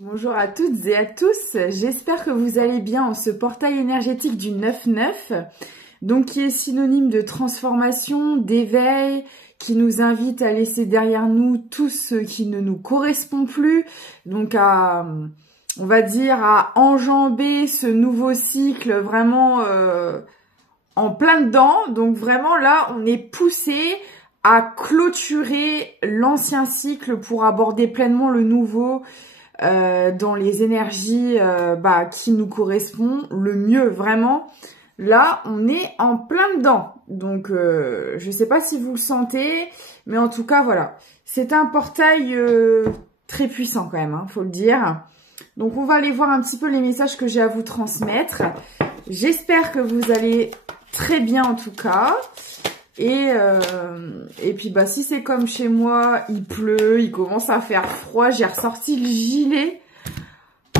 Bonjour à toutes et à tous, j'espère que vous allez bien en ce portail énergétique du 9-9, donc qui est synonyme de transformation, d'éveil, qui nous invite à laisser derrière nous tout ce qui ne nous correspond plus, donc on va dire, à enjamber ce nouveau cycle vraiment en plein dedans. Donc vraiment là, on est poussé à clôturer l'ancien cycle pour aborder pleinement le nouveau, dans les énergies qui nous correspondent le mieux, vraiment. Là, on est en plein dedans. Donc, je sais pas si vous le sentez, mais en tout cas, voilà. C'est un portail très puissant quand même, hein, faut le dire. Donc, on va aller voir un petit peu les messages que j'ai à vous transmettre. J'espère que vous allez très bien en tout cas. Et puis si c'est comme chez moi, il pleut, il commence à faire froid, j'ai ressorti le gilet.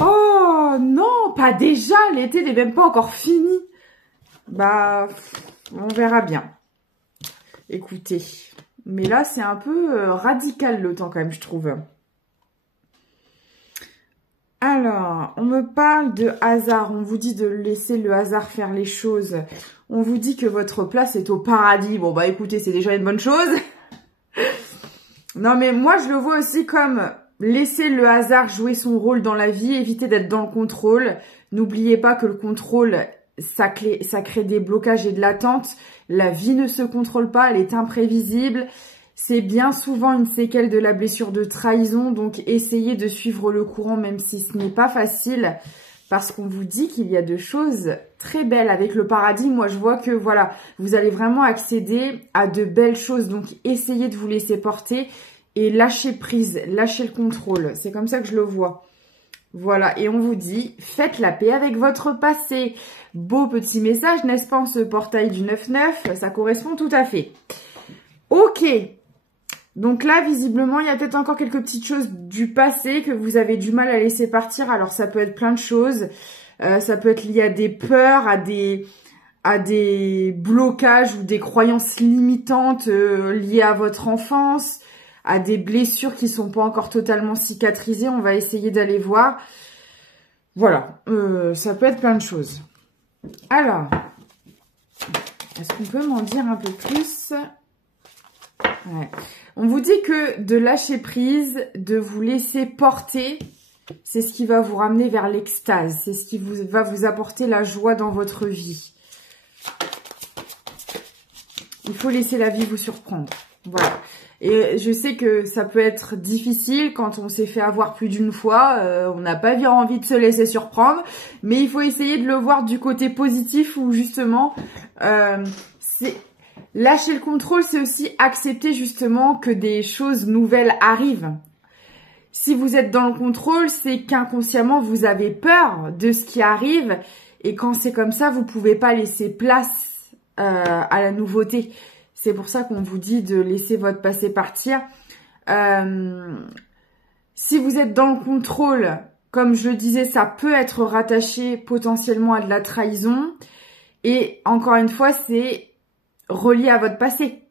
Oh non, pas déjà, l'été n'est même pas encore fini. On verra bien. Écoutez, mais là c'est un peu radical le temps quand même, je trouve. Alors, on me parle de hasard, on vous dit de laisser le hasard faire les choses. On vous dit que votre place est au paradis. Bon, écoutez, c'est déjà une bonne chose. Non, mais moi, je le vois aussi comme laisser le hasard jouer son rôle dans la vie, éviter d'être dans le contrôle. N'oubliez pas que le contrôle, ça crée des blocages et de l'attente. La vie ne se contrôle pas, elle est imprévisible. C'est bien souvent une séquelle de la blessure de trahison, donc essayez de suivre le courant même si ce n'est pas facile, parce qu'on vous dit qu'il y a de choses très belles avec le paradis. Moi, je vois que voilà, vous allez vraiment accéder à de belles choses, donc essayez de vous laisser porter et lâcher prise, lâcher le contrôle. C'est comme ça que je le vois. Voilà, et on vous dit, faites la paix avec votre passé. Beau petit message, n'est-ce pas, en ce portail du 9-9, ça correspond tout à fait. Ok. Donc là, visiblement, il y a peut-être encore quelques petites choses du passé que vous avez du mal à laisser partir. Alors, ça peut être plein de choses. Ça peut être lié à des peurs, à des blocages ou des croyances limitantes liées à votre enfance, à des blessures qui sont pas encore totalement cicatrisées. On va essayer d'aller voir. Voilà, ça peut être plein de choses. Alors, est-ce qu'on peut m'en dire un peu plus ? Ouais. On vous dit que de lâcher prise, de vous laisser porter, c'est ce qui va vous ramener vers l'extase. C'est ce qui va vous apporter la joie dans votre vie. Il faut laisser la vie vous surprendre. Voilà. Et je sais que ça peut être difficile quand on s'est fait avoir plus d'une fois. On n'a pas bien envie de se laisser surprendre. Mais il faut essayer de le voir du côté positif où justement, lâcher le contrôle, c'est aussi accepter justement que des choses nouvelles arrivent. Si vous êtes dans le contrôle, c'est qu'inconsciemment, vous avez peur de ce qui arrive. Et quand c'est comme ça, vous pouvez pas laisser place à la nouveauté. C'est pour ça qu'on vous dit de laisser votre passé partir. Si vous êtes dans le contrôle, comme je le disais, ça peut être rattaché potentiellement à de la trahison. Et encore une fois, c'est relié à votre passé.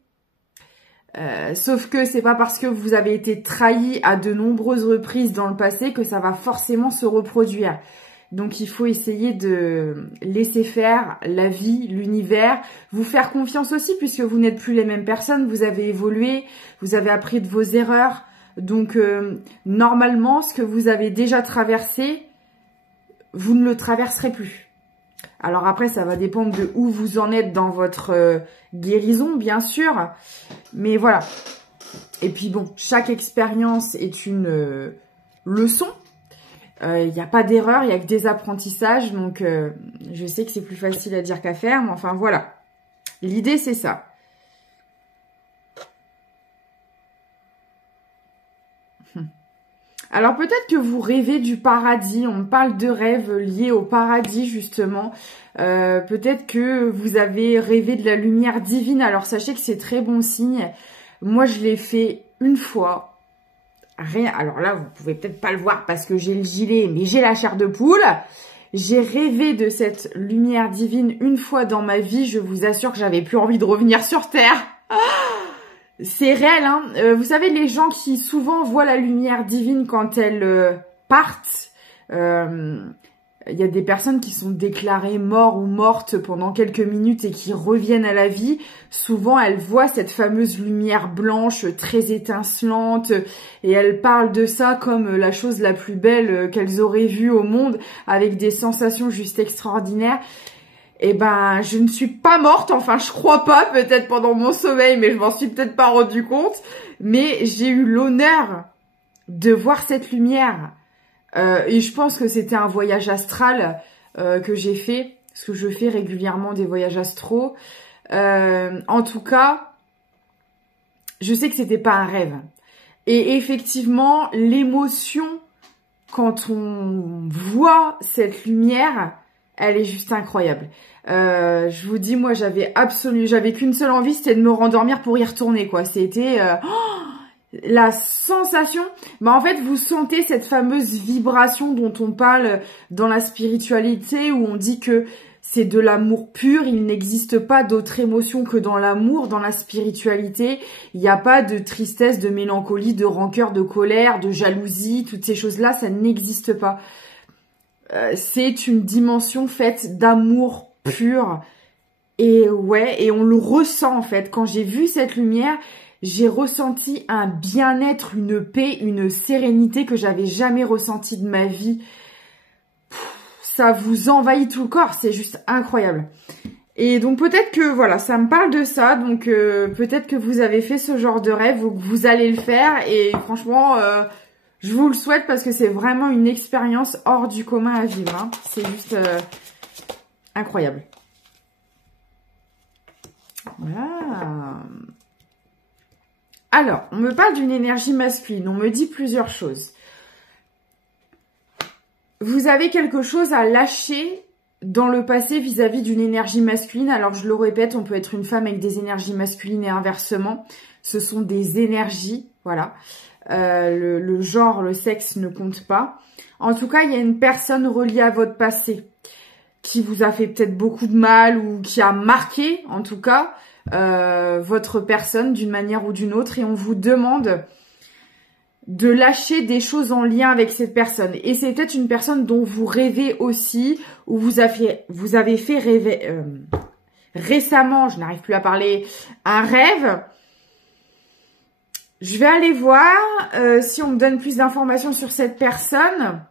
Sauf que c'est pas parce que vous avez été trahi à de nombreuses reprises dans le passé que ça va forcément se reproduire. Donc il faut essayer de laisser faire la vie, l'univers, vous faire confiance aussi puisque vous n'êtes plus les mêmes personnes, vous avez évolué, vous avez appris de vos erreurs. Donc normalement, ce que vous avez déjà traversé, vous ne le traverserez plus. Alors après, ça va dépendre de où vous en êtes dans votre guérison, bien sûr. Mais voilà. Et puis bon, chaque expérience est une leçon. Il n'y a pas d'erreur, il n'y a que des apprentissages. Donc, je sais que c'est plus facile à dire qu'à faire. Mais enfin, voilà. L'idée, c'est ça. Alors peut-être que vous rêvez du paradis, on me parle de rêves liés au paradis justement. Peut-être que vous avez rêvé de la lumière divine, alors sachez que c'est très bon signe. Moi je l'ai fait une fois, rien. Alors là vous pouvez peut-être pas le voir parce que j'ai le gilet, mais j'ai la chair de poule. J'ai rêvé de cette lumière divine une fois dans ma vie, je vous assure que j'avais plus envie de revenir sur Terre. C'est réel, hein. Vous savez, les gens qui souvent voient la lumière divine quand elle partent. Il y a des personnes qui sont déclarées mortes ou mortes pendant quelques minutes et qui reviennent à la vie. Souvent, elles voient cette fameuse lumière blanche très étincelante et elles parlent de ça comme la chose la plus belle qu'elles auraient vue au monde, avec des sensations juste extraordinaires. Eh ben, je ne suis pas morte, enfin je crois pas, peut-être pendant mon sommeil, mais je m'en suis peut-être pas rendu compte. Mais j'ai eu l'honneur de voir cette lumière. Et je pense que c'était un voyage astral que j'ai fait, parce que je fais régulièrement des voyages astraux. En tout cas, je sais que c'était pas un rêve. Et effectivement, l'émotion quand on voit cette lumière, elle est juste incroyable. Je vous dis, moi, j'avais qu'une seule envie, c'était de me rendormir pour y retourner, quoi. C'était la sensation, en fait, vous sentez cette fameuse vibration dont on parle dans la spiritualité, où on dit que c'est de l'amour pur, il n'existe pas d'autre émotion que dans l'amour, dans la spiritualité. Il n'y a pas de tristesse, de mélancolie, de rancœur, de colère, de jalousie, toutes ces choses-là, ça n'existe pas. C'est une dimension faite d'amour pur. Et ouais, et on le ressent en fait. Quand j'ai vu cette lumière, j'ai ressenti un bien-être, une paix, une sérénité que j'avais jamais ressenti de ma vie. Ça vous envahit tout le corps, c'est juste incroyable. Et donc peut-être que voilà, ça me parle de ça, donc peut-être que vous avez fait ce genre de rêve ou que vous allez le faire. Et franchement, je vous le souhaite parce que c'est vraiment une expérience hors du commun à vivre. Hein. C'est juste incroyable. Voilà. Alors, on me parle d'une énergie masculine, on me dit plusieurs choses. Vous avez quelque chose à lâcher dans le passé vis-à-vis d'une énergie masculine. Alors, je le répète, on peut être une femme avec des énergies masculines et inversement. Ce sont des énergies, voilà. Le genre, le sexe ne compte pas. En tout cas, il y a une personne reliée à votre passé qui vous a fait peut-être beaucoup de mal ou qui a marqué, en tout cas, votre personne d'une manière ou d'une autre, et on vous demande de lâcher des choses en lien avec cette personne. Et c'est peut-être une personne dont vous rêvez aussi, ou vous avez fait rêver récemment, je n'arrive plus à parler, un rêve. Je vais aller voir si on me donne plus d'informations sur cette personne.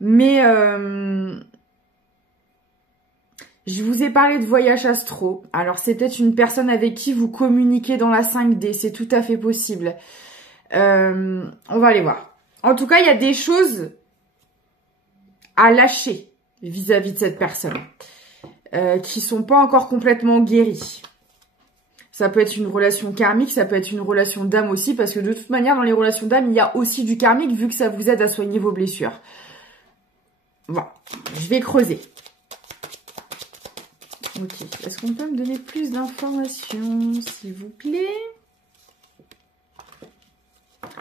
Mais je vous ai parlé de voyage astro. Alors, c'est peut-être une personne avec qui vous communiquez dans la 5D. C'est tout à fait possible. On va aller voir. En tout cas, il y a des choses à lâcher vis-à-vis de cette personne qui sont pas encore complètement guéries. Ça peut être une relation karmique, ça peut être une relation d'âme aussi, parce que de toute manière, dans les relations d'âme, il y a aussi du karmique, vu que ça vous aide à soigner vos blessures. Voilà, je vais creuser. Ok, est-ce qu'on peut me donner plus d'informations, s'il vous plaît?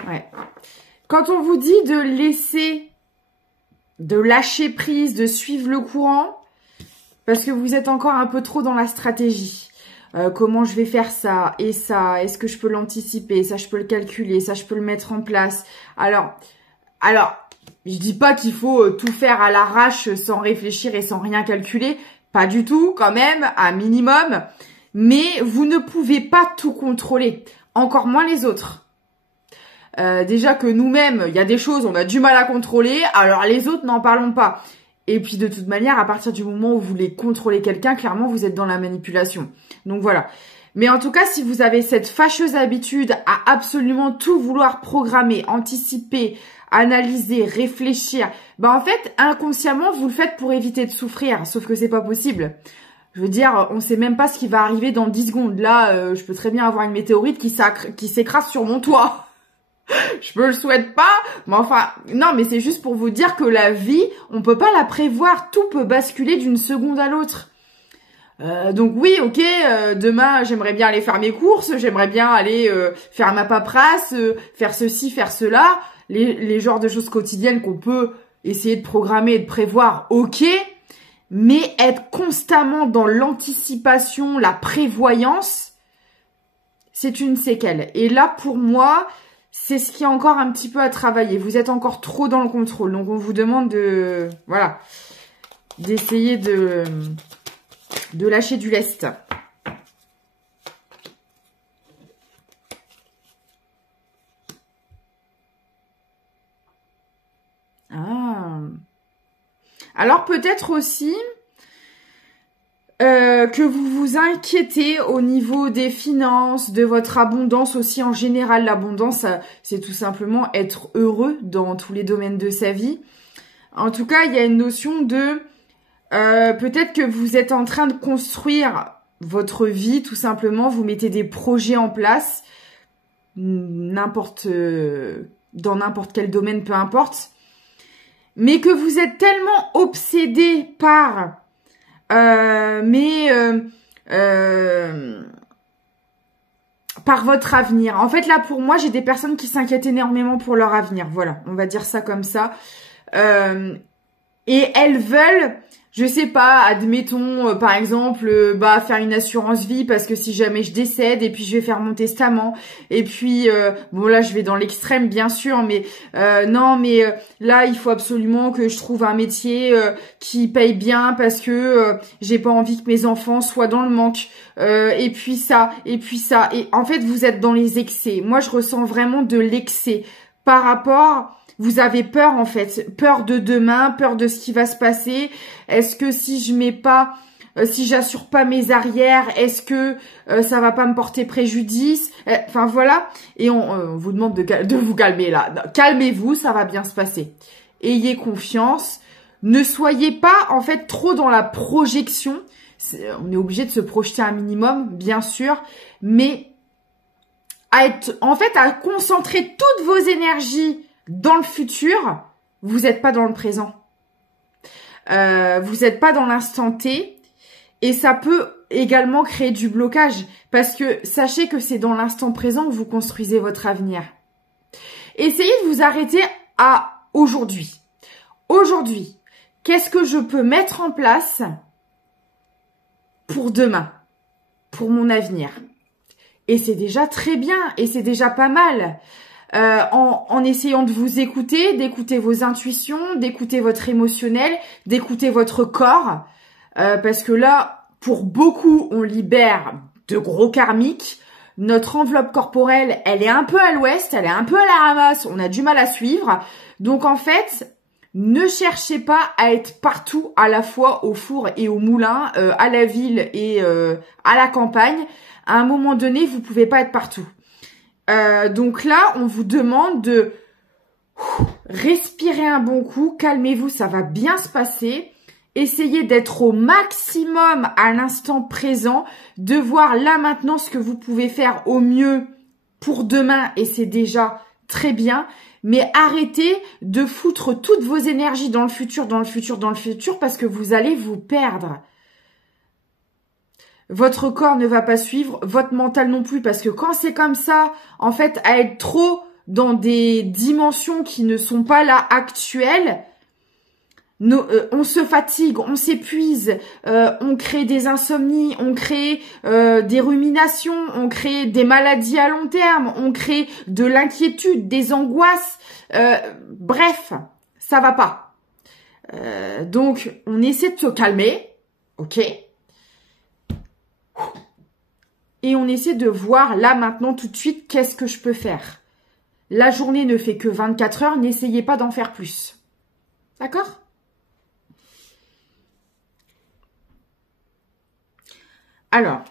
Ouais. Quand on vous dit de laisser, de lâcher prise, de suivre le courant, parce que vous êtes encore un peu trop dans la stratégie. Comment je vais faire ça et ça? Est-ce que je peux l'anticiper? Ça, je peux le calculer. Ça, je peux le mettre en place. Alors, je dis pas qu'il faut tout faire à l'arrache sans réfléchir et sans rien calculer. Pas du tout, quand même, un minimum. Mais vous ne pouvez pas tout contrôler. Encore moins les autres. Déjà que nous-mêmes, il y a des choses, on a du mal à contrôler. Alors les autres, n'en parlons pas. Et puis de toute manière, à partir du moment où vous voulez contrôler quelqu'un, clairement, vous êtes dans la manipulation. Donc voilà. Mais en tout cas, si vous avez cette fâcheuse habitude à absolument tout vouloir programmer, anticiper, analyser, réfléchir, en fait, inconsciemment, vous le faites pour éviter de souffrir. Sauf que c'est pas possible. Je veux dire, on sait même pas ce qui va arriver dans 10 secondes. Là, je peux très bien avoir une météorite qui s'écrase sur mon toit. Je me le souhaite pas, mais enfin, non, mais c'est juste pour vous dire que la vie, on peut pas la prévoir, tout peut basculer d'une seconde à l'autre. Donc oui, ok, demain, j'aimerais bien aller faire mes courses, j'aimerais bien aller faire ma paperasse, faire ceci, faire cela, les genres de choses quotidiennes qu'on peut essayer de programmer et de prévoir, ok, mais être constamment dans l'anticipation, la prévoyance, c'est une séquelle. Et là, pour moi, c'est ce qui est encore un petit peu à travailler. Vous êtes encore trop dans le contrôle. Donc, on vous demande de... Voilà. D'essayer de lâcher du lest. Ah. Alors, peut-être aussi... que vous vous inquiétez au niveau des finances, de votre abondance aussi en général. L'abondance, c'est tout simplement être heureux dans tous les domaines de sa vie. En tout cas, il y a une notion de... peut-être que vous êtes en train de construire votre vie, tout simplement. Vous mettez des projets en place, dans n'importe quel domaine, peu importe. Mais que vous êtes tellement obsédé par... par votre avenir. En fait, là, pour moi, j'ai des personnes qui s'inquiètent énormément pour leur avenir. Voilà, on va dire ça comme ça. Et elles veulent, je sais pas, admettons, par exemple, faire une assurance vie parce que si jamais je décède et puis je vais faire mon testament et puis, bon là, je vais dans l'extrême, bien sûr, mais non, mais là, il faut absolument que je trouve un métier qui paye bien parce que j'ai pas envie que mes enfants soient dans le manque. Et puis ça, et puis ça. Et en fait, vous êtes dans les excès. Moi, je ressens vraiment de l'excès par rapport... Vous avez peur en fait, peur de demain, peur de ce qui va se passer. Est-ce que si je mets pas, si j'assure pas mes arrières, est-ce que ça va pas me porter préjudice? Enfin voilà. Et on vous demande de vous calmer là. Calmez-vous, ça va bien se passer. Ayez confiance. Ne soyez pas en fait trop dans la projection. On est obligé de se projeter un minimum, bien sûr, mais à concentrer toutes vos énergies dans le futur, vous n'êtes pas dans le présent. Vous n'êtes pas dans l'instant T. Et ça peut également créer du blocage. Parce que sachez que c'est dans l'instant présent que vous construisez votre avenir. Essayez de vous arrêter à aujourd'hui. Aujourd'hui, qu'est-ce que je peux mettre en place pour demain, pour mon avenir? Et c'est déjà très bien. Et c'est déjà pas mal. En essayant de vous écouter, d'écouter vos intuitions, d'écouter votre émotionnel, d'écouter votre corps. Parce que là, pour beaucoup, on libère de gros karmiques. Notre enveloppe corporelle, elle est un peu à l'ouest, elle est un peu à la ramasse, on a du mal à suivre. Donc en fait, ne cherchez pas à être partout à la fois au four et au moulin, à la ville et à la campagne. À un moment donné, vous pouvez pas être partout. Donc là, on vous demande de respirer un bon coup, calmez-vous, ça va bien se passer. Essayez d'être au maximum à l'instant présent, de voir là maintenant ce que vous pouvez faire au mieux pour demain et c'est déjà très bien. Mais arrêtez de foutre toutes vos énergies dans le futur, dans le futur, dans le futur parce que vous allez vous perdre. Votre corps ne va pas suivre, votre mental non plus, parce que quand c'est comme ça, en fait, à être trop dans des dimensions qui ne sont pas là actuelles, on se fatigue, on s'épuise, on crée des insomnies, on crée des ruminations, on crée des maladies à long terme, on crée de l'inquiétude, des angoisses, bref, ça va pas. Donc, on essaie de se calmer, ok ? Et on essaie de voir là maintenant tout de suite qu'est-ce que je peux faire. La journée ne fait que 24 heures, n'essayez pas d'en faire plus. D'accord ? Alors,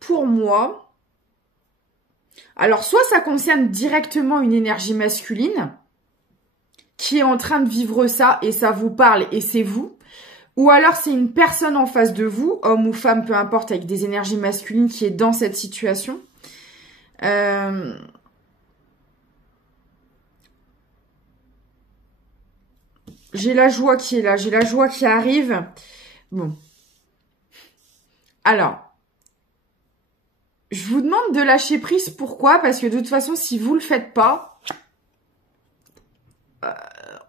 pour moi, alors soit ça concerne directement une énergie masculine qui est en train de vivre ça et ça vous parle et c'est vous. Ou alors c'est une personne en face de vous, homme ou femme, peu importe, avec des énergies masculines qui est dans cette situation. J'ai la joie qui est là, j'ai la joie qui arrive. Bon. Alors, je vous demande de lâcher prise. Pourquoi? Parce que de toute façon, si vous le faites pas...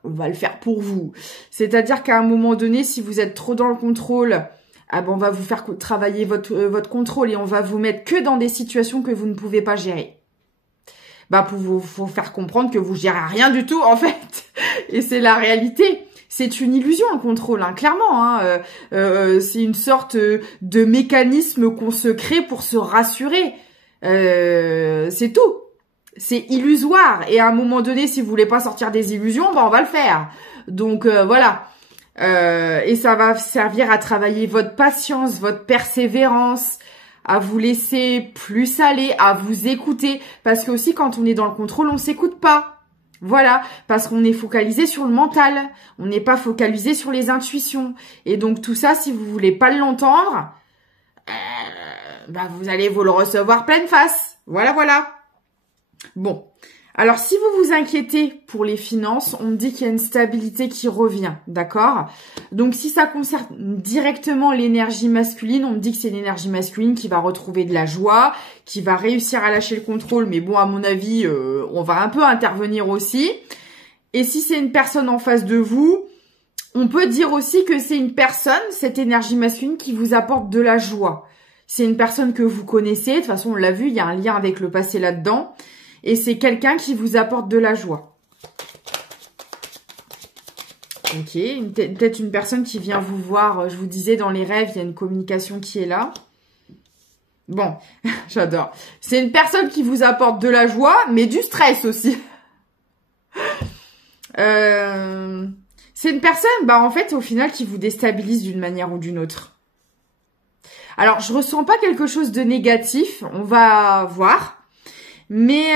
on va le faire pour vous. C'est-à-dire qu'à un moment donné, si vous êtes trop dans le contrôle, ah ben on va vous faire travailler votre contrôle et on va vous mettre que dans des situations que vous ne pouvez pas gérer. Bah pour vous faire comprendre que vous gérez rien du tout en fait. Et c'est la réalité. C'est une illusion le contrôle, hein, clairement. Hein. C'est une sorte de mécanisme qu'on se crée pour se rassurer. C'est tout. C'est illusoire. Et à un moment donné, si vous voulez pas sortir des illusions, bah on va le faire. Donc voilà. Et ça va servir à travailler votre patience, votre persévérance, à vous laisser plus aller, à vous écouter. Parce que aussi, quand on est dans le contrôle, on s'écoute pas. Voilà, parce qu'on est focalisé sur le mental. On n'est pas focalisé sur les intuitions. Et donc tout ça, si vous voulez pas l'entendre, bah vous allez vous le recevoir pleine face. Voilà, voilà. Bon. Alors, si vous vous inquiétez pour les finances, on me dit qu'il y a une stabilité qui revient, d'accord? Donc, si ça concerne directement l'énergie masculine, on me dit que c'est l'énergie masculine qui va retrouver de la joie, qui va réussir à lâcher le contrôle. Mais bon, à mon avis, on va un peu intervenir aussi. Et si c'est une personne en face de vous, on peut dire aussi que c'est une personne, cette énergie masculine, qui vous apporte de la joie. C'est une personne que vous connaissez. De toute façon, on l'a vu, il y a un lien avec le passé là-dedans. Et c'est quelqu'un qui vous apporte de la joie. Ok, peut-être une personne qui vient vous voir. Je vous disais, dans les rêves, il y a une communication qui est là. Bon, j'adore. C'est une personne qui vous apporte de la joie, mais du stress aussi. C'est une personne, bah en fait, au final, qui vous déstabilise d'une manière ou d'une autre. Alors, je ressens pas quelque chose de négatif. On va voir. Mais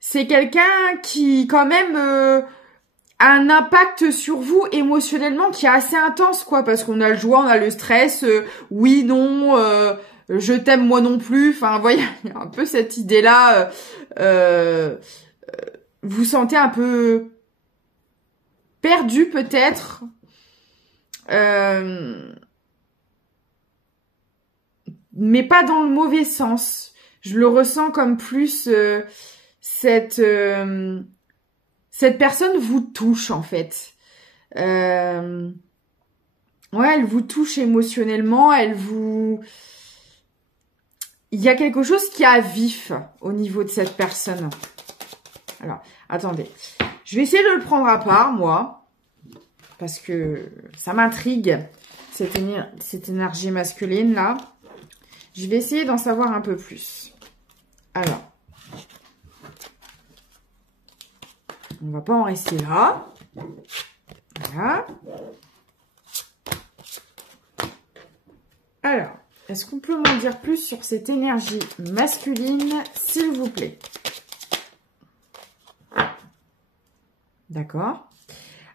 c'est quelqu'un qui quand même a un impact sur vous émotionnellement qui est assez intense, quoi, parce qu'on a le joie, on a le stress, oui, non, je t'aime moi non plus, enfin, vous voyez, il y a un peu cette idée-là, vous sentez un peu perdu peut-être, mais pas dans le mauvais sens. Je le ressens comme plus cette personne vous touche en fait. Ouais, elle vous touche émotionnellement, il y a quelque chose qui est vif au niveau de cette personne. Alors, attendez. Je vais essayer de le prendre à part, moi, parce que ça m'intrigue, cette énergie masculine là. Je vais essayer d'en savoir un peu plus. Alors, on va pas en rester là. Voilà. Alors, est-ce qu'on peut m'en dire plus sur cette énergie masculine, s'il vous plaît? D'accord.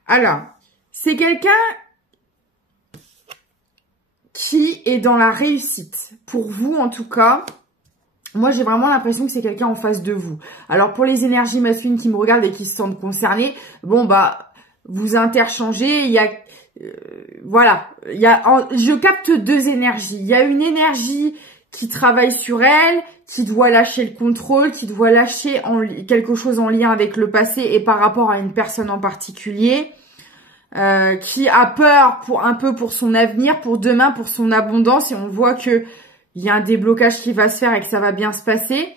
Alors, c'est quelqu'un qui est dans la réussite. Pour vous, en tout cas, moi, j'ai vraiment l'impression que c'est quelqu'un en face de vous. Alors, pour les énergies masculines qui me regardent et qui se sentent concernées, bon, bah, vous interchangez. Il y a, voilà, je capte deux énergies. Il y a une énergie qui travaille sur elle, qui doit lâcher le contrôle, qui doit lâcher quelque chose en lien avec le passé et par rapport à une personne en particulier. Qui a peur un peu pour son avenir, pour demain, pour son abondance, et on voit que il y a un déblocage qui va se faire et que ça va bien se passer.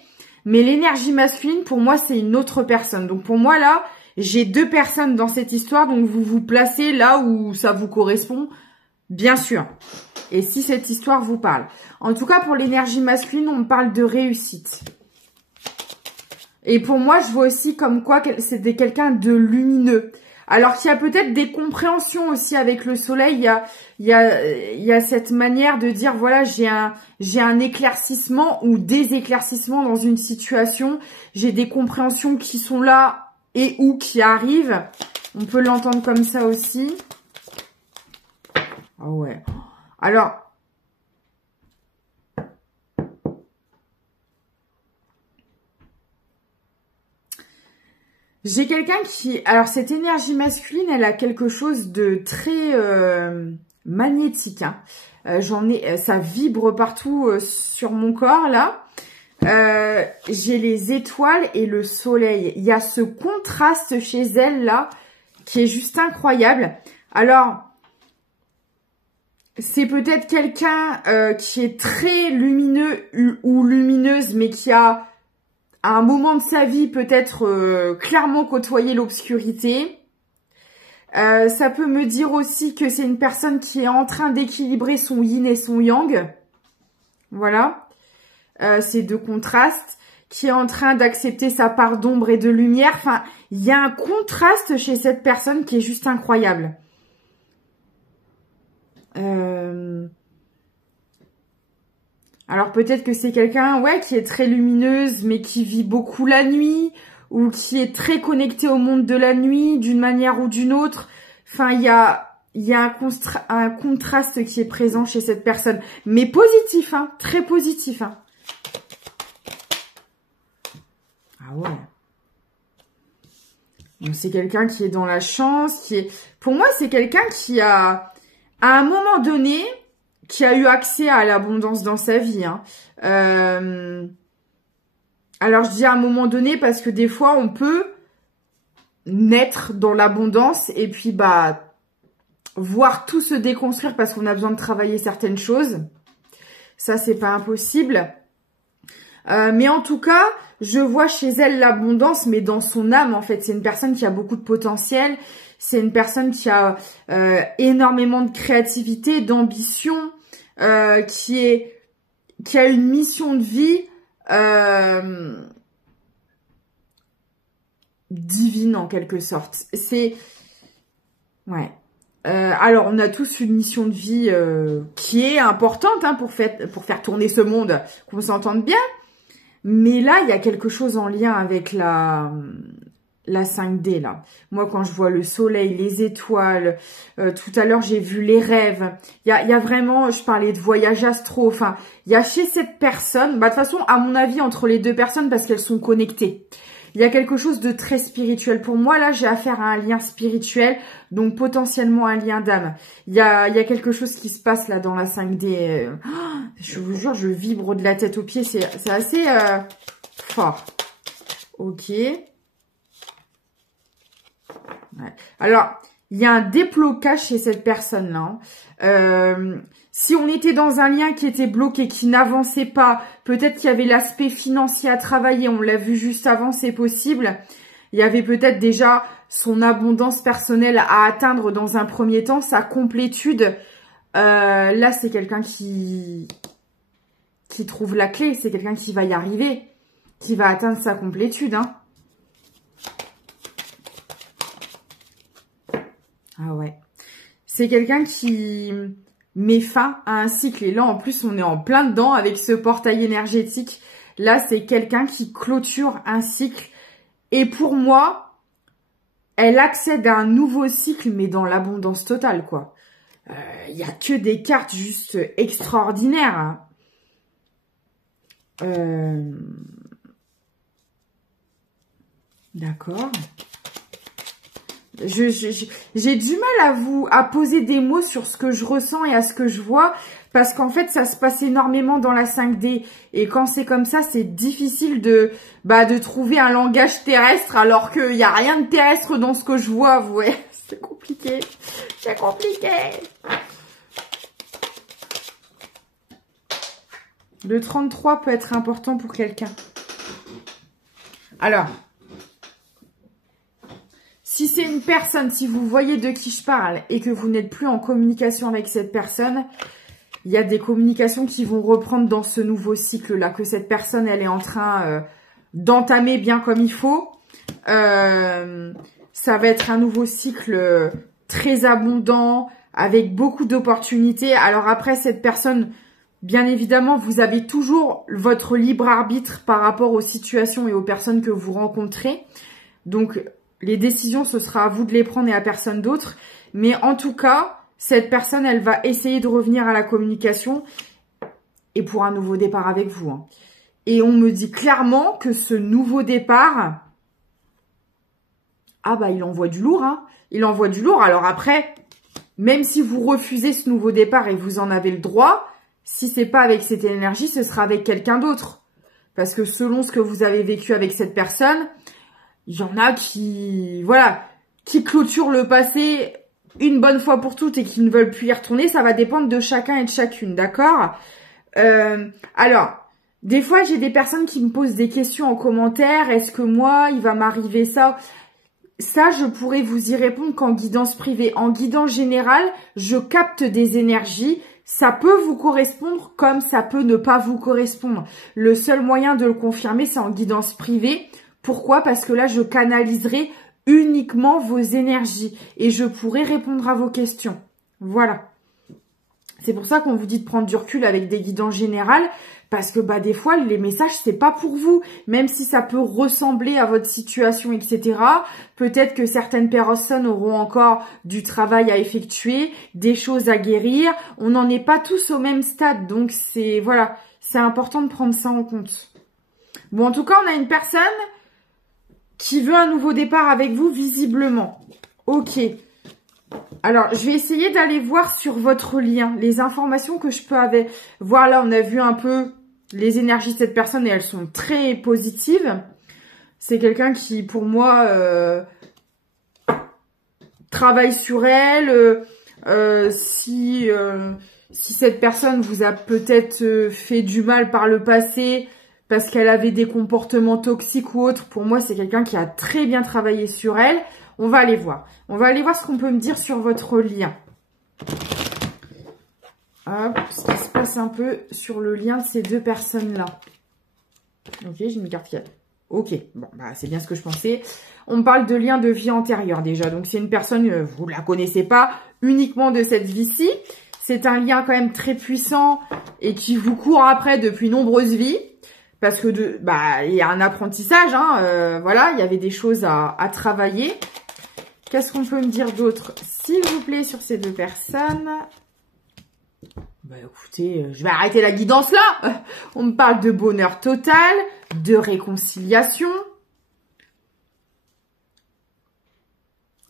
Mais l'énergie masculine, pour moi, c'est une autre personne. Donc pour moi, là, j'ai deux personnes dans cette histoire, donc vous vous placez là où ça vous correspond, bien sûr. Et si cette histoire vous parle. En tout cas, pour l'énergie masculine, on me parle de réussite. Et pour moi, je vois aussi comme quoi c'était quelqu'un de lumineux. Alors qu'il y a peut-être des compréhensions aussi avec le soleil, il y a cette manière de dire voilà, j'ai un éclaircissement ou des éclaircissements dans une situation, j'ai des compréhensions qui sont là et ou qui arrivent. On peut l'entendre comme ça aussi. Ah ouais. Alors j'ai quelqu'un qui... Alors, cette énergie masculine, elle a quelque chose de très magnétique. Hein. Ça vibre partout sur mon corps, là. J'ai les étoiles et le soleil. Il y a ce contraste chez elle, là, qui est juste incroyable. Alors, c'est peut-être quelqu'un qui est très lumineux ou lumineuse, mais qui a, à un moment de sa vie, peut-être clairement côtoyé l'obscurité. Ça peut me dire aussi que c'est une personne qui est en train d'équilibrer son yin et son yang. Voilà. Ces deux contrastes. Qui est en train d'accepter sa part d'ombre et de lumière. Enfin, il y a un contraste chez cette personne qui est juste incroyable. Alors peut-être que c'est quelqu'un, ouais, qui est très lumineuse, mais qui vit beaucoup la nuit, ou qui est très connecté au monde de la nuit, d'une manière ou d'une autre. Enfin, il y a un contraste qui est présent chez cette personne. Mais positif, hein, très positif, hein. Ah ouais. Donc c'est quelqu'un qui est dans la chance, qui est... Pour moi, c'est quelqu'un qui a, à un moment donné, qui a eu accès à l'abondance dans sa vie. Hein. Alors, je dis à un moment donné parce que des fois, on peut naître dans l'abondance et puis, bah, voir tout se déconstruire parce qu'on a besoin de travailler certaines choses. Ça, c'est pas impossible. Mais en tout cas, je vois chez elle l'abondance, mais dans son âme, en fait. C'est une personne qui a beaucoup de potentiel. C'est une personne qui a énormément de créativité, d'ambition, qui a une mission de vie divine, en quelque sorte. C'est... Ouais. Alors, on a tous une mission de vie qui est importante hein, pour faire tourner ce monde, qu'on s'entende bien. Mais là, il y a quelque chose en lien avec la 5D, là. Moi, quand je vois le soleil, les étoiles, tout à l'heure, j'ai vu les rêves. Il y a vraiment, je parlais de voyage astro. Enfin, il y a chez cette personne, bah, de toute façon, à mon avis, entre les deux personnes, parce qu'elles sont connectées. Il y a quelque chose de très spirituel. Pour moi, là, j'ai affaire à un lien spirituel, donc potentiellement un lien d'âme. Il y a quelque chose qui se passe là dans la 5D. Je vous jure, je vibre de la tête aux pieds. C'est assez fort. Ok. Ouais. Alors, il y a un déblocage chez cette personne-là. Si on était dans un lien qui était bloqué, qui n'avançait pas, peut-être qu'il y avait l'aspect financier à travailler, on l'a vu juste avant, c'est possible. Il y avait peut-être déjà son abondance personnelle à atteindre dans un premier temps, sa complétude. Là, c'est quelqu'un qui trouve la clé, c'est quelqu'un qui va y arriver, qui va atteindre sa complétude. Hein. Ah ouais. C'est quelqu'un qui met fin à un cycle. Et là, en plus, on est en plein dedans avec ce portail énergétique. Là, c'est quelqu'un qui clôture un cycle. Et pour moi, elle accède à un nouveau cycle, mais dans l'abondance totale, quoi. Il y a que des cartes juste extraordinaires. Hein. D'accord. J'ai du mal à poser des mots sur ce que je ressens et à ce que je vois parce qu'en fait ça se passe énormément dans la 5D et quand c'est comme ça c'est difficile de trouver un langage terrestre alors qu'il n'y a rien de terrestre dans ce que je vois, vous voyez. C'est compliqué, c'est compliqué. Le 33 peut être important pour quelqu'un. Alors, si c'est une personne, si vous voyez de qui je parle et que vous n'êtes plus en communication avec cette personne, il y a des communications qui vont reprendre dans ce nouveau cycle-là, que cette personne, elle est en train d'entamer bien comme il faut. Ça va être un nouveau cycle très abondant, avec beaucoup d'opportunités. Alors après, cette personne, bien évidemment, vous avez toujours votre libre arbitre par rapport aux situations et aux personnes que vous rencontrez. Donc, les décisions, ce sera à vous de les prendre et à personne d'autre. Mais en tout cas, cette personne, elle va essayer de revenir à la communication et pour un nouveau départ avec vous. Hein. Et on me dit clairement que ce nouveau départ, ah bah il envoie du lourd. Hein. Il envoie du lourd. Alors après, même si vous refusez ce nouveau départ et vous en avez le droit, si c'est pas avec cette énergie, ce sera avec quelqu'un d'autre. Parce que selon ce que vous avez vécu avec cette personne... Il y en a qui, voilà, qui clôturent le passé une bonne fois pour toutes et qui ne veulent plus y retourner, ça va dépendre de chacun et de chacune, d'accord? Alors, des fois, j'ai des personnes qui me posent des questions en commentaire. Est-ce que moi, il va m'arriver ça? Ça, je pourrais vous y répondre qu'en guidance privée. En guidance générale, je capte des énergies. Ça peut vous correspondre comme ça peut ne pas vous correspondre. Le seul moyen de le confirmer, c'est en guidance privée. Pourquoi? Parce que là, je canaliserai uniquement vos énergies et je pourrai répondre à vos questions. Voilà. C'est pour ça qu'on vous dit de prendre du recul avec des guidances générales, parce que des fois, les messages, c'est pas pour vous. Même si ça peut ressembler à votre situation, etc. Peut-être que certaines personnes auront encore du travail à effectuer, des choses à guérir. On n'en est pas tous au même stade, donc c'est voilà, c'est important de prendre ça en compte. Bon, en tout cas, on a une personne qui veut un nouveau départ avec vous, visiblement. Ok. Alors, je vais essayer d'aller voir sur votre lien les informations que je peux voir. Là, on a vu un peu les énergies de cette personne et elles sont très positives. C'est quelqu'un qui, pour moi, travaille sur elle. Si cette personne vous a peut-être fait du mal par le passé parce qu'elle avait des comportements toxiques ou autres, pour moi, c'est quelqu'un qui a très bien travaillé sur elle. On va aller voir. On va aller voir ce qu'on peut me dire sur votre lien. Hop, ce qui se passe un peu sur le lien de ces deux personnes-là. Ok, j'ai une carte qui a... Ok, bon, c'est bien ce que je pensais. On me parle de lien de vie antérieure déjà. Donc, c'est une personne, vous ne la connaissez pas uniquement de cette vie-ci. C'est un lien quand même très puissant et qui vous court après depuis nombreuses vies. Parce que, il y a un apprentissage, hein. Voilà, il y avait des choses à travailler. Qu'est-ce qu'on peut me dire d'autre, s'il vous plaît, sur ces deux personnes? Écoutez, je vais arrêter la guidance là. On me parle de bonheur total, de réconciliation.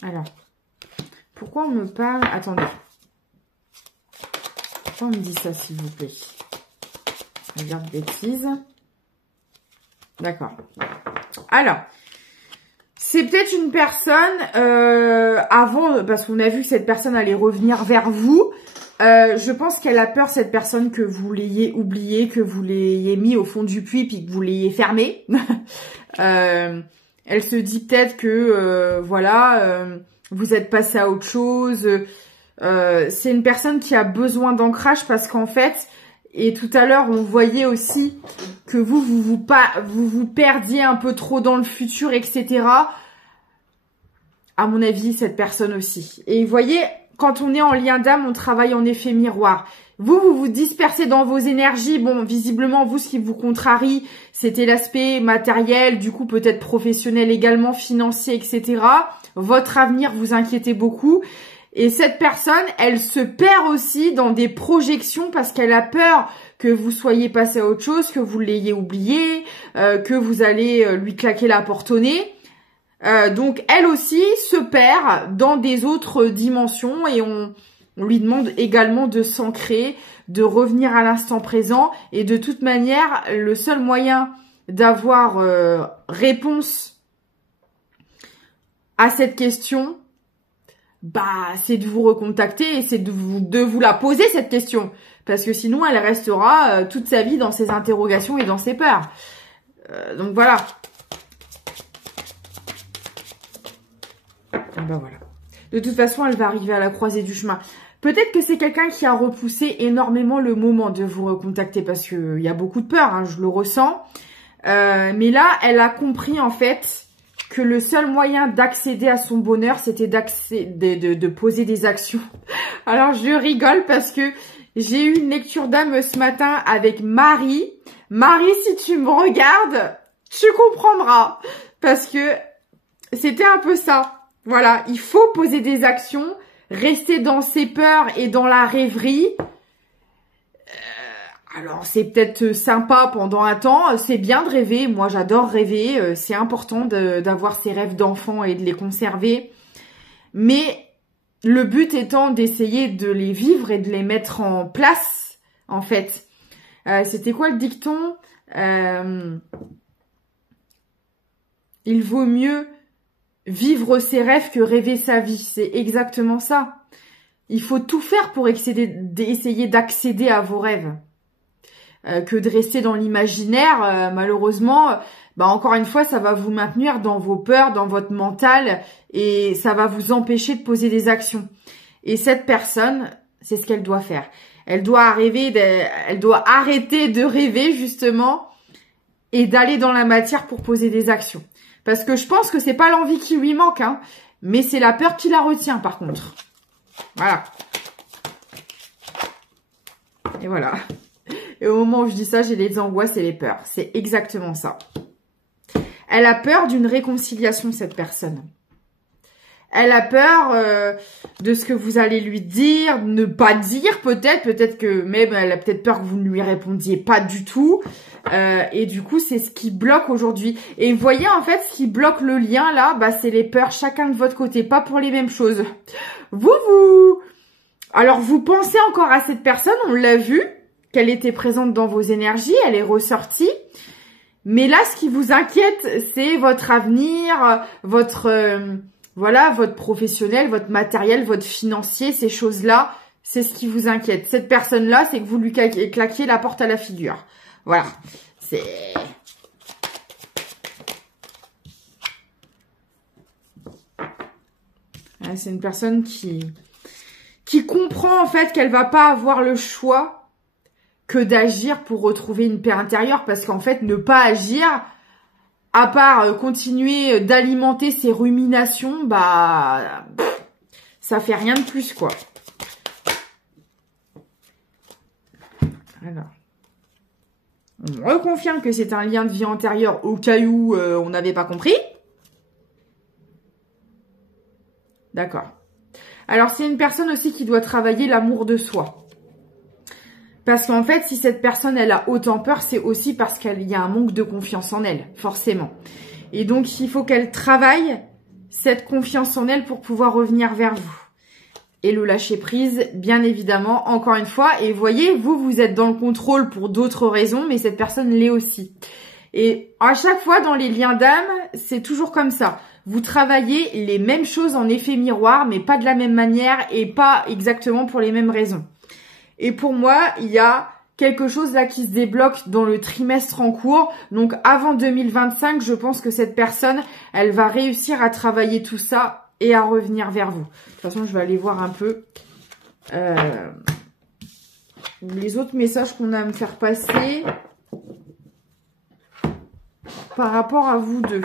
Alors, pourquoi on me parle... Attendez. Pourquoi on me dit ça, s'il vous plaît? Regarde, bêtise. D'accord. Alors... C'est peut-être une personne, avant, parce qu'on a vu que cette personne allait revenir vers vous, je pense qu'elle a peur, cette personne, que vous l'ayez oubliée, que vous l'ayez mis au fond du puits, puis que vous l'ayez fermé. Elle se dit peut-être que, vous êtes passé à autre chose. C'est une personne qui a besoin d'ancrage parce qu'en fait, et tout à l'heure, on voyait aussi que vous perdiez un peu trop dans le futur, etc. À mon avis, cette personne aussi. Et vous voyez, quand on est en lien d'âme, on travaille en effet miroir. Vous vous dispersez dans vos énergies. Bon, visiblement, vous, ce qui vous contrarie, c'était l'aspect matériel, du coup, peut-être professionnel également, financier, etc. Votre avenir, vous inquiétez beaucoup. Et cette personne, elle se perd aussi dans des projections parce qu'elle a peur que vous soyez passé à autre chose, que vous l'ayez oublié, que vous allez lui claquer la porte au nez. Donc, elle aussi se perd dans des autres dimensions et on lui demande également de s'ancrer, de revenir à l'instant présent. Et de toute manière, le seul moyen d'avoir réponse à cette question, c'est de vous recontacter et c'est de vous la poser, cette question. Parce que sinon, elle restera toute sa vie dans ses interrogations et dans ses peurs. Donc voilà. Voilà. De toute façon, elle va arriver à la croisée du chemin. Peut-être que c'est quelqu'un qui a repoussé énormément le moment de vous recontacter parce qu'il y a beaucoup de peur, hein, je le ressens. Mais là, elle a compris en fait que le seul moyen d'accéder à son bonheur, c'était de poser des actions. Alors, je rigole parce que j'ai eu une lecture d'âme ce matin avec Marie. Marie, si tu me regardes, tu comprendras. Parce que c'était un peu ça. Voilà, il faut poser des actions, rester dans ses peurs et dans la rêverie. Alors, c'est peut-être sympa pendant un temps, c'est bien de rêver, moi j'adore rêver, c'est important d'avoir ses rêves d'enfant et de les conserver. Mais le but étant d'essayer de les vivre et de les mettre en place, en fait. C'était quoi le dicton? Il vaut mieux vivre ses rêves que rêver sa vie. C'est exactement ça. Il faut tout faire pour essayer d'accéder à vos rêves. Que de rester dans l'imaginaire, malheureusement, bah encore une fois, ça va vous maintenir dans vos peurs, dans votre mental, et ça va vous empêcher de poser des actions. Et cette personne, c'est ce qu'elle doit faire. Elle doit arrêter de rêver, justement, et d'aller dans la matière pour poser des actions. Parce que je pense que c'est pas l'envie qui lui manque, hein, mais c'est la peur qui la retient, par contre. Voilà. Et voilà. Et au moment où je dis ça, j'ai les angoisses et les peurs. C'est exactement ça. Elle a peur d'une réconciliation, cette personne. Elle a peur de ce que vous allez lui dire, ne pas dire peut-être. Peut-être que même elle a peut-être peur que vous ne lui répondiez pas du tout. Et du coup, c'est ce qui bloque aujourd'hui. Et vous voyez, en fait, ce qui bloque le lien, là, bah, c'est les peurs chacun de votre côté. Pas pour les mêmes choses. Alors, vous pensez encore à cette personne, on l'a vu, qu'elle était présente dans vos énergies, elle est ressortie. Mais là, ce qui vous inquiète, c'est votre avenir, voilà, votre professionnel, votre matériel, votre financier, ces choses-là, c'est ce qui vous inquiète. Cette personne-là, c'est que vous lui claquiez la porte à la figure. Voilà. C'est une personne qui comprend en fait qu'elle va pas avoir le choix que d'agir pour retrouver une paix intérieure, parce qu'en fait, ne pas agir, à part continuer d'alimenter ses ruminations, bah, ça fait rien de plus, quoi. Alors, on reconfirme que c'est un lien de vie antérieur au cas où on n'avait pas compris. D'accord. Alors, c'est une personne aussi qui doit travailler l'amour de soi. Parce qu'en fait, si cette personne, elle a autant peur, c'est aussi parce qu'il y a un manque de confiance en elle, forcément. Et donc, il faut qu'elle travaille cette confiance en elle pour pouvoir revenir vers vous. Et le lâcher prise, bien évidemment, encore une fois. Et vous voyez, vous êtes dans le contrôle pour d'autres raisons, mais cette personne l'est aussi. Et à chaque fois, dans les liens d'âme, c'est toujours comme ça. Vous travaillez les mêmes choses en effet miroir, mais pas de la même manière et pas exactement pour les mêmes raisons. Et pour moi, il y a quelque chose là qui se débloque dans le trimestre en cours. Donc avant 2025, je pense que cette personne, elle va réussir à travailler tout ça et à revenir vers vous. De toute façon, je vais aller voir un peu les autres messages qu'on a à me faire passer par rapport à vous deux.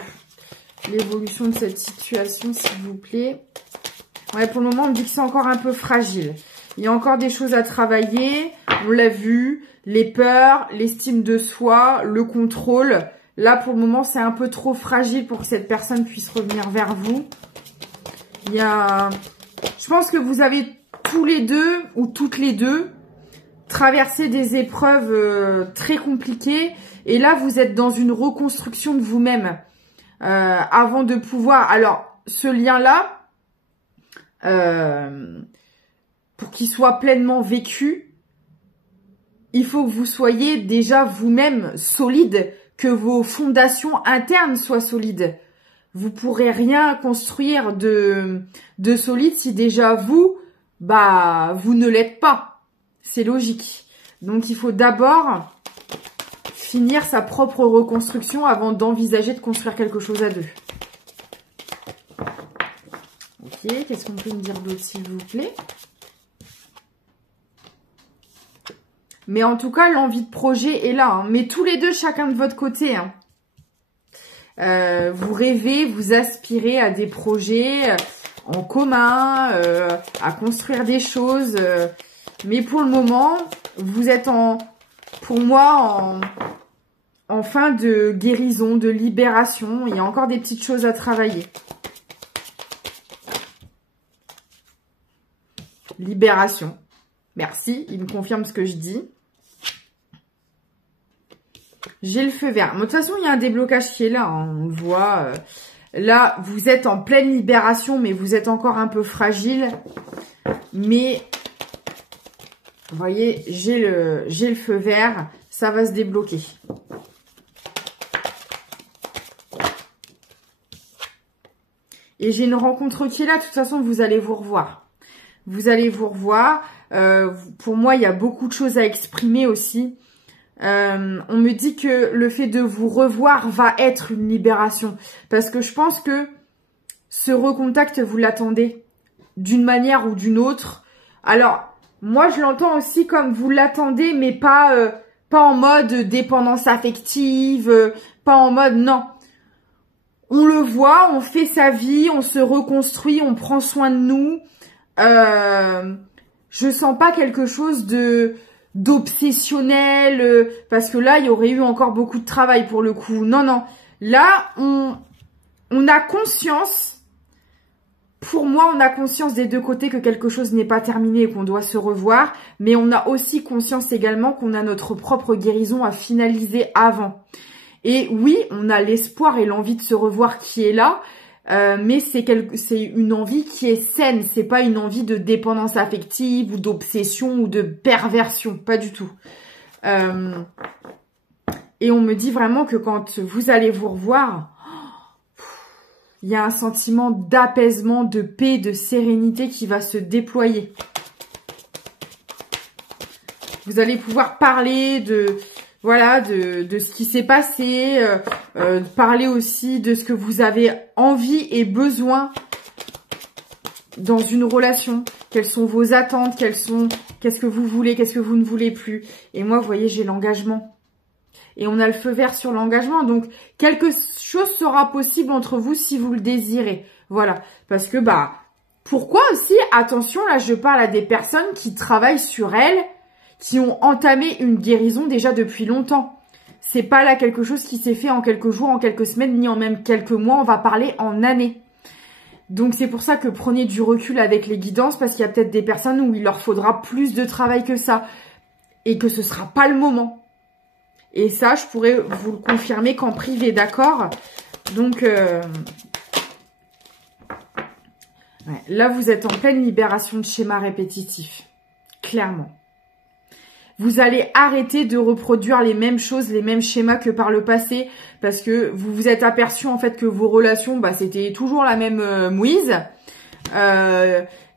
L'évolution de cette situation, s'il vous plaît. Ouais, pour le moment, on me dit que c'est encore un peu fragile. Il y a encore des choses à travailler. On l'a vu. Les peurs, l'estime de soi, le contrôle. Là, pour le moment, c'est un peu trop fragile pour que cette personne puisse revenir vers vous. Il y a... Je pense que vous avez tous les deux, ou toutes les deux, traversé des épreuves très compliquées. Et là, vous êtes dans une reconstruction de vous-même. Avant de pouvoir... Alors, ce lien-là... pour qu'il soit pleinement vécu, il faut que vous soyez déjà vous-même solide, que vos fondations internes soient solides. Vous pourrez rien construire de solide si déjà vous ne l'êtes pas. C'est logique. Donc il faut d'abord finir sa propre reconstruction avant d'envisager de construire quelque chose à deux. Ok, qu'est-ce qu'on peut me dire d'autre, s'il vous plaît? Mais en tout cas, l'envie de projet est là. Hein. Mais tous les deux, chacun de votre côté. Hein. Vous rêvez, vous aspirez à des projets en commun, à construire des choses. Mais pour le moment, vous êtes pour moi, en fin de guérison, de libération. Il y a encore des petites choses à travailler. Libération. Merci, il me confirme ce que je dis. J'ai le feu vert. De toute façon, il y a un déblocage qui est là. Hein, on le voit. Là, vous êtes en pleine libération, mais vous êtes encore un peu fragile. Mais, vous voyez, j'ai le feu vert. Ça va se débloquer. Et j'ai une rencontre qui est là. De toute façon, vous allez vous revoir. Vous allez vous revoir. Pour moi, il y a beaucoup de choses à exprimer aussi. On me dit que le fait de vous revoir va être une libération. Parce que je pense que ce recontact, vous l'attendez d'une manière ou d'une autre. Alors, moi, je l'entends aussi comme vous l'attendez, mais pas en mode dépendance affective, pas en mode non. On le voit, on fait sa vie, on se reconstruit, on prend soin de nous. Je sens pas quelque chose d'obsessionnel, parce que là, il y aurait eu encore beaucoup de travail pour le coup. Non, non. Là, on a conscience, pour moi, on a conscience des deux côtés que quelque chose n'est pas terminé et qu'on doit se revoir, mais on a aussi conscience également qu'on a notre propre guérison à finaliser avant. Et oui, on a l'espoir et l'envie de se revoir qui est là, mais c'est une envie qui est saine, c'est pas une envie de dépendance affective ou d'obsession ou de perversion, pas du tout. Et on me dit vraiment que quand vous allez vous revoir, il y a un sentiment d'apaisement, de paix, de sérénité qui va se déployer. Vous allez pouvoir parler de ce qui s'est passé, parler aussi de ce que vous avez envie et besoin dans une relation. Quelles sont vos attentes, qu'est-ce que vous voulez, qu'est-ce que vous ne voulez plus. Et moi, vous voyez, j'ai l'engagement. Et on a le feu vert sur l'engagement. Donc, quelque chose sera possible entre vous si vous le désirez. Voilà. Parce que, pourquoi aussi, attention, là, je parle à des personnes qui travaillent sur elles, qui ont entamé une guérison déjà depuis longtemps. C'est pas là quelque chose qui s'est fait en quelques jours, en quelques semaines, ni en même quelques mois. On va parler en années. Donc, c'est pour ça que prenez du recul avec les guidances, parce qu'il y a peut-être des personnes où il leur faudra plus de travail que ça. Et que ce sera pas le moment. Et ça, je pourrais vous le confirmer qu'en privé, d'accord? Donc, là, vous êtes en pleine libération de schémas répétitifs. Clairement. Vous allez arrêter de reproduire les mêmes choses, les mêmes schémas que par le passé, parce que vous vous êtes aperçu en fait que vos relations, c'était toujours la même mouise.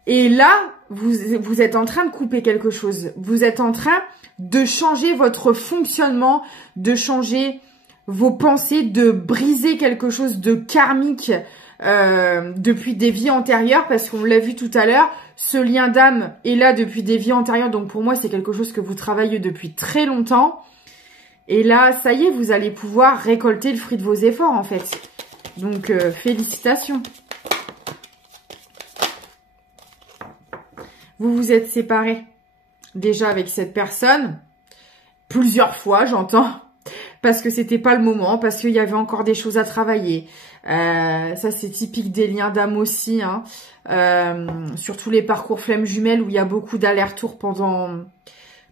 Et là, vous êtes en train de couper quelque chose. Vous êtes en train de changer votre fonctionnement, de changer vos pensées, de briser quelque chose de karmique depuis des vies antérieures, parce qu'on l'a vu tout à l'heure, ce lien d'âme est là depuis des vies antérieures, donc pour moi c'est quelque chose que vous travaillez depuis très longtemps, et là ça y est, vous allez pouvoir récolter le fruit de vos efforts en fait, donc félicitations. Vous vous êtes séparés déjà avec cette personne, plusieurs fois j'entends, parce que c'était pas le moment, parce qu'il y avait encore des choses à travailler. Ça c'est typique des liens d'âme aussi, hein. Surtout les parcours flammes jumelles où il y a beaucoup d'allers-retours pendant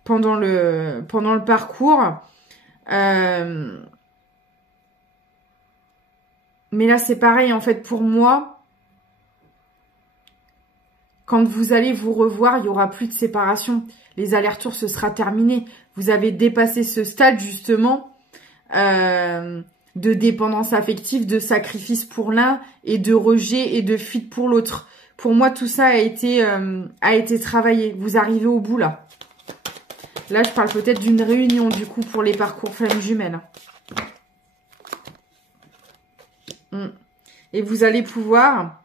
le parcours. Mais là c'est pareil en fait pour moi. Quand vous allez vous revoir, il n'y aura plus de séparation. Les allers-retours, ce sera terminé. Vous avez dépassé ce stade, justement, de dépendance affective, de sacrifice pour l'un et de rejet et de fuite pour l'autre. Pour moi, tout ça a été travaillé. Vous arrivez au bout, là. Là, je parle peut-être d'une réunion, du coup, pour les parcours flammes jumelles. Et vous allez pouvoir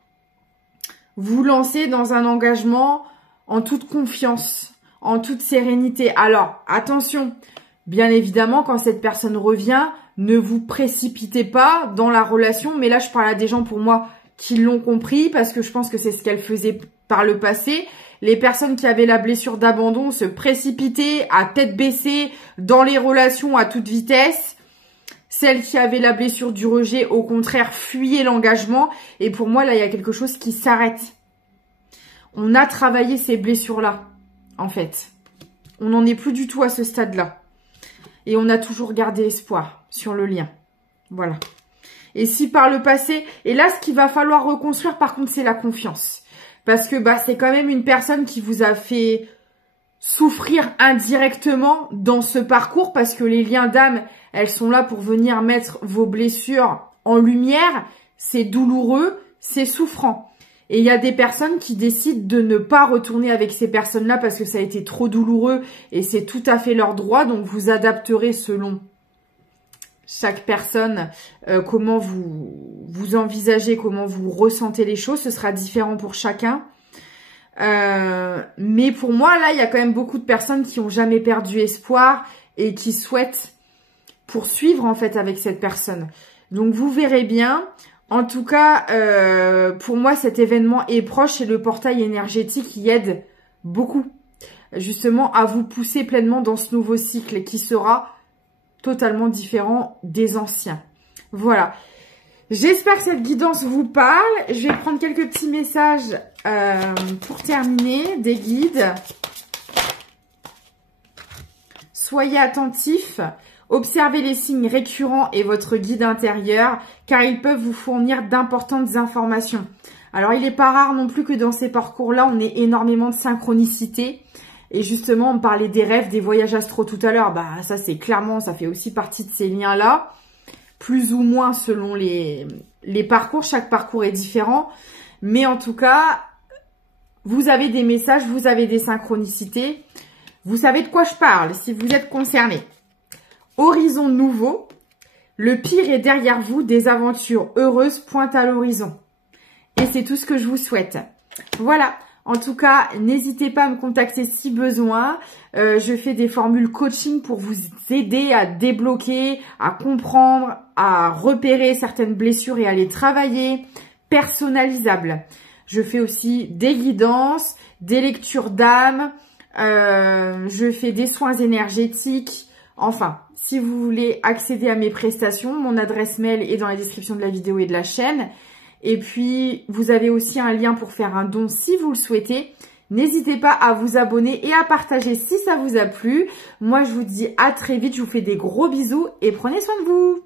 vous lancer dans un engagement en toute confiance, en toute sérénité. Alors, attention, bien évidemment, quand cette personne revient, ne vous précipitez pas dans la relation. Mais là, je parle à des gens, pour moi, qui l'ont compris, parce que je pense que c'est ce qu'elle faisait par le passé. Les personnes qui avaient la blessure d'abandon se précipitaient à tête baissée dans les relations à toute vitesse. Celles qui avaient la blessure du rejet, au contraire, fuyaient l'engagement. Et pour moi, là, il y a quelque chose qui s'arrête. On a travaillé ces blessures-là, en fait. On n'en est plus du tout à ce stade-là. Et on a toujours gardé espoir sur le lien. Voilà. Et si par le passé... Et là, ce qu'il va falloir reconstruire, par contre, c'est la confiance. Parce que c'est quand même une personne qui vous a fait souffrir indirectement dans ce parcours, parce que les liens d'âme, elles sont là pour venir mettre vos blessures en lumière. C'est douloureux, c'est souffrant. Et il y a des personnes qui décident de ne pas retourner avec ces personnes-là parce que ça a été trop douloureux et c'est tout à fait leur droit. Donc, vous adapterez selon chaque personne, comment vous envisagez, comment vous ressentez les choses. Ce sera différent pour chacun. Mais pour moi, là, il y a quand même beaucoup de personnes qui ont jamais perdu espoir et qui souhaitent poursuivre, en fait, avec cette personne. Donc, vous verrez bien. En tout cas, pour moi, cet événement est proche et le portail énergétique y aide beaucoup, justement, à vous pousser pleinement dans ce nouveau cycle qui sera totalement différent des anciens. Voilà. J'espère que cette guidance vous parle. Je vais prendre quelques petits messages pour terminer, des guides. Soyez attentifs. Observez les signes récurrents et votre guide intérieur, car ils peuvent vous fournir d'importantes informations. Alors, il n'est pas rare non plus que dans ces parcours-là, on ait énormément de synchronicité. Et justement, on parlait des rêves, des voyages astro tout à l'heure. Bah, ça, c'est clairement, ça fait aussi partie de ces liens-là. Plus ou moins selon les parcours. Chaque parcours est différent. Mais en tout cas, vous avez des messages, vous avez des synchronicités. Vous savez de quoi je parle si vous êtes concerné. Horizon nouveau, le pire est derrière vous, des aventures heureuses pointent à l'horizon. Et c'est tout ce que je vous souhaite. Voilà, en tout cas, n'hésitez pas à me contacter si besoin. Je fais des formules coaching pour vous aider à débloquer, à comprendre, à repérer certaines blessures et à les travailler. Personnalisables. Je fais aussi des guidances, des lectures d'âme, je fais des soins énergétiques, enfin... Si vous voulez accéder à mes prestations, mon adresse mail est dans la description de la vidéo et de la chaîne. Et puis, vous avez aussi un lien pour faire un don si vous le souhaitez. N'hésitez pas à vous abonner et à partager si ça vous a plu. Moi, je vous dis à très vite. Je vous fais des gros bisous et prenez soin de vous.